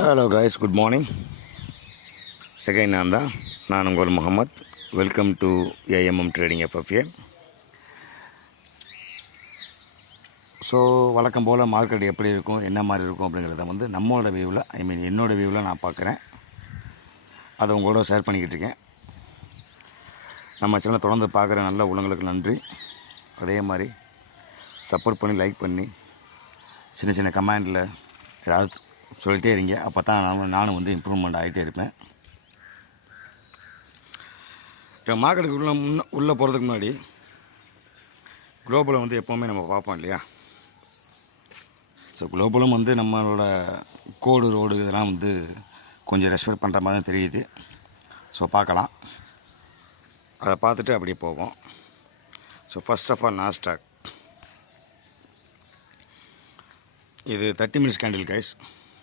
Hello guys, good morning. again நான் உங்கள் Mohammed. Welcome to AMM trading FFA. So வழக்கம் போல் மார்க்கெட் எப்படி இருக்கும், என்ன மாதிரி இருக்கும் அப்படிங்கிறத நம்மளோட வியூவில், என்னோடய வியூவில் நான் பார்க்குறேன். அதை உங்களோட ஷேர் பண்ணிக்கிட்டு இருக்கேன். நம்ம சேனலை தொடர்ந்து பார்க்குற நல்ல உள்ளங்களுக்கு நன்றி. அதே மாதிரி சப்போர்ட் பண்ணி, லைக் பண்ணி, சின்ன சின்ன கமெண்டில் ஏதாவது சொல்லிட்டே இருங்க. அப்போ தான் நானும் இம்ப்ரூவ்மெண்ட் ஆகிட்டே இருப்பேன். இப்போ மார்க்கெட்டுக்கு உள்ளே போகிறதுக்கு முன்னாடி குளோபலை எப்போவுமே நம்ம பார்ப்போம் இல்லையா? ஸோ குளோபலும் நம்மளோட கோடு ரோடு இதெல்லாம் கொஞ்சம் ரெஸ்பெக்ட் பண்ணுற மாதிரி தான் தெரியுது. ஸோ பார்க்கலாம், அதை பார்த்துட்டு அப்படியே போவோம். So first of all Nasdaq இது 30 minutes கேண்டில் கைஸ்.